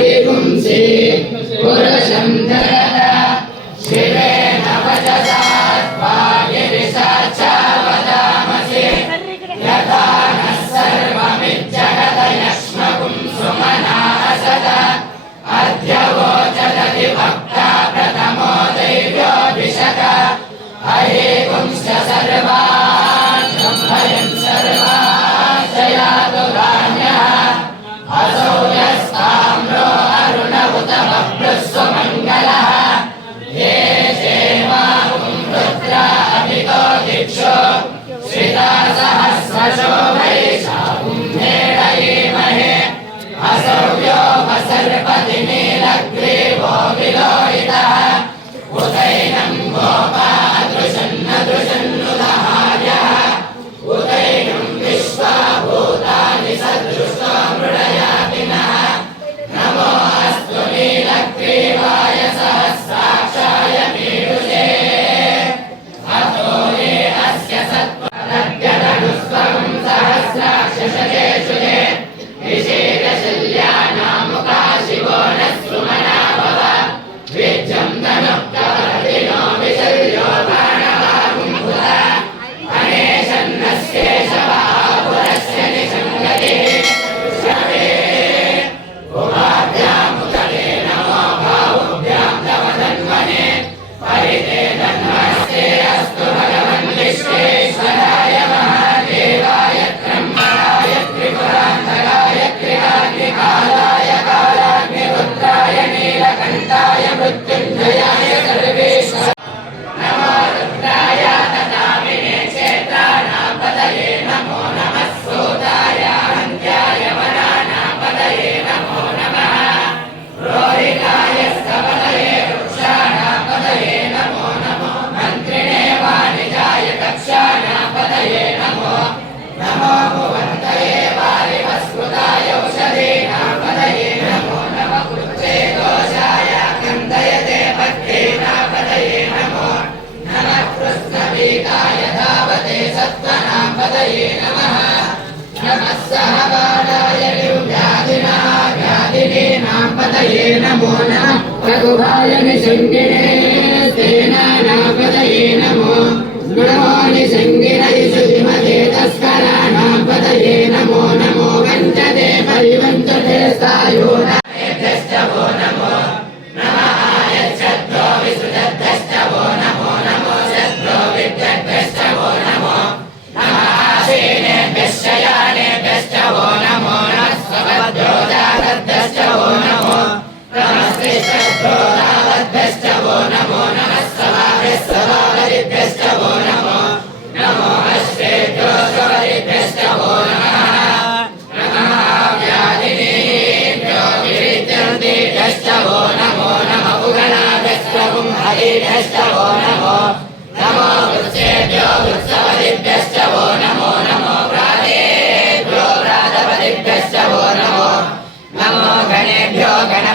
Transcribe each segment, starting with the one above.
हरिपुंसे पुरशन्धर श्रितासहस्रशोभैषा कुम्भेण ये महे असव्यो वसर्पतिमे శంకిరే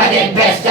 i did best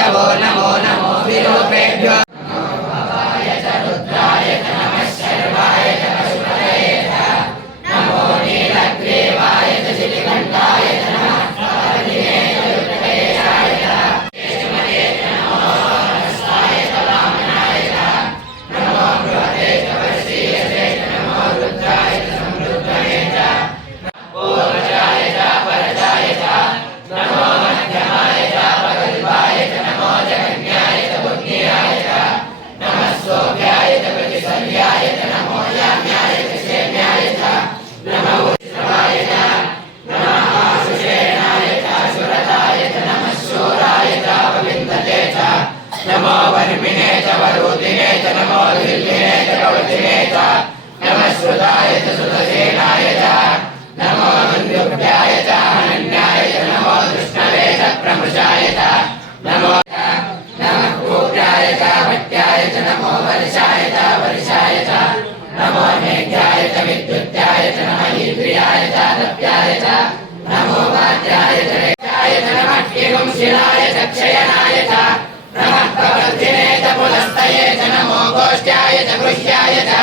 शिलाय दक्षयणाय च नमः प्रवर्धिने च पुलस्तये च नमो गोष्ट्याय च गृह्याय च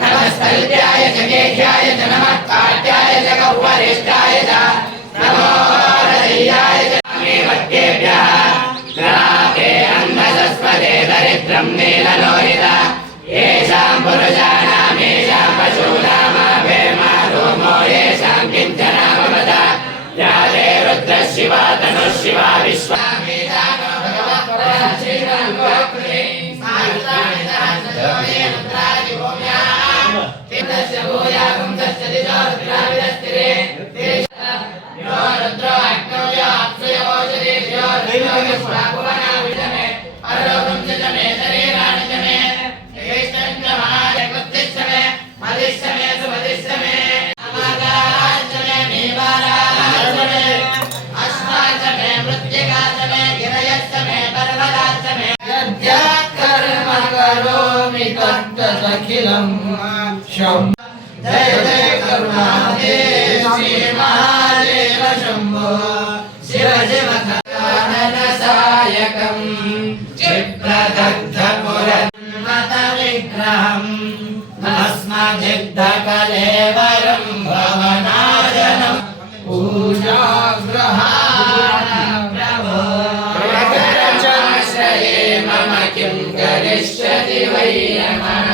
नमः स्थल्प्याय च गेह्याय च नमः काट्याय च गौवरिष्ठाय च नमो हृदयाय च मे वट्येभ्यः ग्राहे अन्नसस्पदे दरिद्रं नीललोहिता येषां पुरुषा Amen. अस्मदिग्धकलेवरम् भवनायनम् पूजाग्रहाभो प्रकरचाश्रये मम किम् करिष्यति वै नमः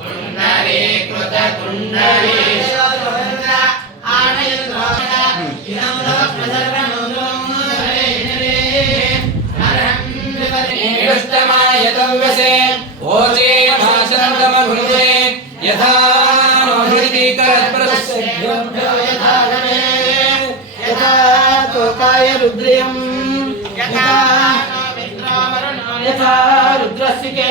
कुण्डले कृतकुण्डलेश यथा मोहिनीकरप्रसेभ्योभ्यो यथा धने यथा तोकाय रुद्रियम् यथा यथा रुद्रस्य के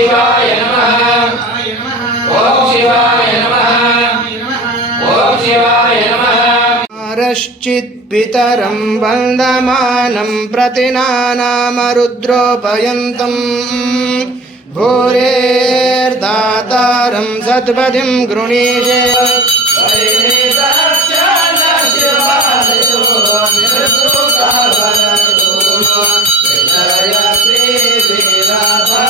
शिवाय नमः। ॐ शिवाय नमः। ॐ शिवाय य करश्चित्पितरं वन्दमानं प्रति नानामरुद्रोपयन्तम् भूरेर्दातारं सद्पधिं गृणीषे। श्रीवेदा